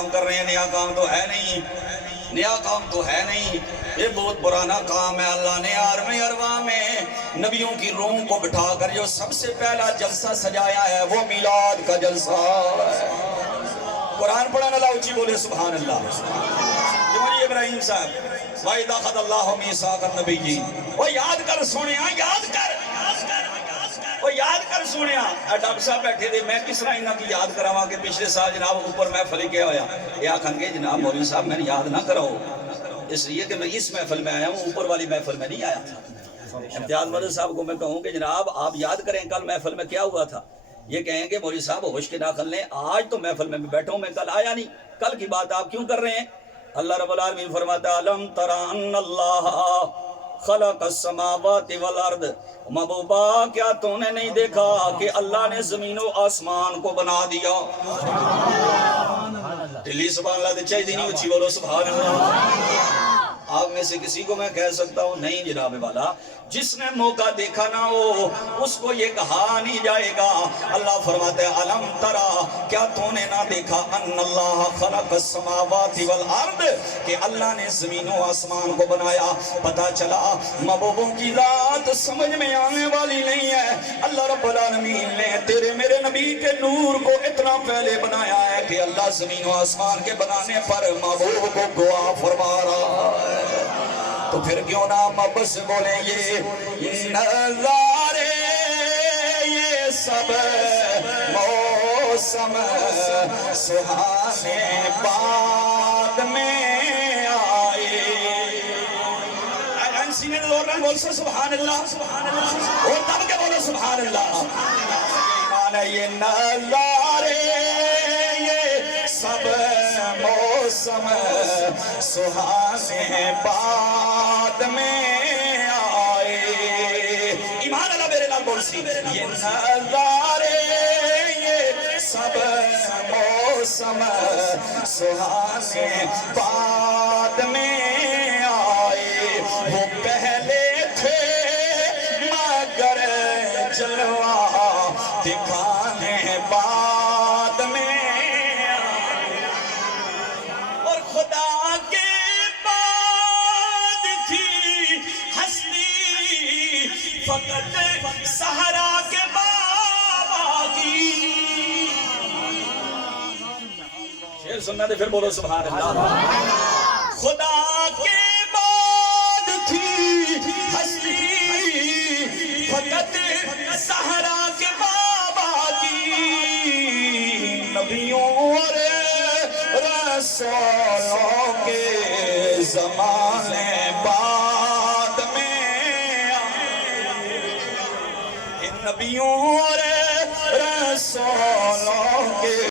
کام کر رہے ہیں، نیا کام تو ہے نہیں، نیا کام تو ہے نہیں، یہ بہت پرانا کام ہے۔ اللہ نے عالم ارواح میں نبیوں کی روح کو بٹھا کر جو سب سے پہلا جلسہ سجایا ہے وہ میلاد کا جلسہ ہے۔ قرآن پڑھنے والا اونچی بولے سبحان اللہ۔ جو مجھے ابراہیم صاحب وَإِذَا أَخَذَ اللَّهُ مِيثَاقَ النَّبِيِّينَ، وہ یاد کر سونیا، یاد کر، وہ یاد کر سونیا۔ ڈاکٹر صاحب بیٹھے تھے، میں کس طرح انہاں کی یاد کراواں کہ پچھلے سال جناب اوپر محفل کیا ہویا، یہ آکھن گے جناب مولوی صاحب میں یاد نہ کراؤ، اس لیے کہ میں اس محفل میں آیا ہوں، اوپر والی محفل میں نہیں آیا تھا۔ امتیاز مدد صاحب کو میں کہوں کہ جناب آپ یاد کریں کل محفل میں کیا ہوا تھا، یہ کہیں گے مولوی صاحب ہوش کے ناخن لیں، آج تو محفل میں بیٹھا ہوں، میں کل آیا نہیں، کل کی بات آپ کیوں کر رہے ہیں؟ اللہ رب العالمین فرماتا ہے الم تر ان اللہ خلق السماوات والارض، محبوبہ کیا تو نے نہیں دیکھا کہ اللہ نے زمین و آسمان کو بنا دیا؟ دلی سبحان اللہ دے چاہی دی نہیں اچھی بولو سبحان اللہ۔ آپ میں سے کسی کو میں کہہ سکتا ہوں نہیں جناب والا، جس نے موقع دیکھا نہ ہو اس کو یہ کہا نہیں جائے گا۔ اللہ فرماتے ہیں الم ترا، کیا تو نے نہ دیکھا ان اللہ خلق السماوات والارض، کہ اللہ نے زمین و آسمان کو بنایا۔ پتہ چلا محبوبوں کی ذات سمجھ میں آنے والی نہیں ہے۔ اللہ رب العالمین نے تیرے میرے نبی کے نور کو اتنا پہلے بنایا ہے کہ اللہ زمین و آسمان کے بنانے پر محبوب کو گواہ فرما رہا ہے۔ تو پھر کیوں نہ محبت سے بولیں یہ نظارے یہ سب موسم سہانے بعد میں آئے۔ سینے دور رنگ بول سے سبحان اللہ، اور تب کے بولو سبحان اللہ۔ ایمان ہے یہ نظارے یہ سب موسم سہانے بعد میں آئے۔ ایمان اللہ میرے نال بول سی، یہ نظارے یہ سب موسم سہانے بعد میں آئے۔ وہ پہلے تھے مگر جلوہ دکھانے بعد میں آئے۔ اور خدا کے بعد تھی ہستی فقط صحرا کے بابا کی۔ شعر سننا دے پھر بولو سبحان اللہ۔ خدا کے بعد تھی ہستی فقط صحرا کے بابا کی، نبیوں اور رسولوں کے زمانے بعد میں آئے۔ نبیوں اور رسولوں کے